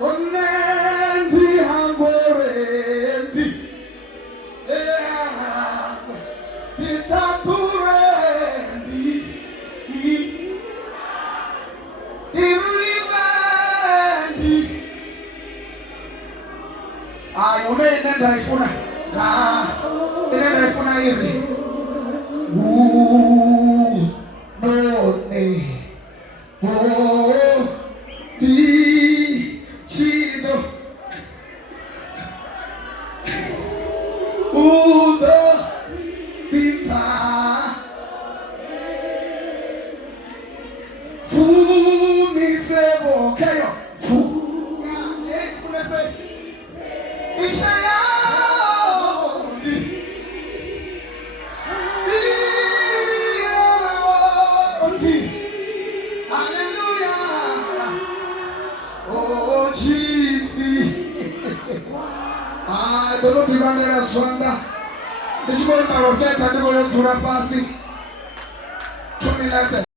Onendi hangorendi. Titaturendi. Iriwendi. Unenda ifuna. Inenda ifuna hivi. None. Chido. Udo. Pipa. Fumi sebo. Kayo. Fumese. Ishaya. Don't be running a swanda. This is going to our kids and we're going to pasi. 2 minutes.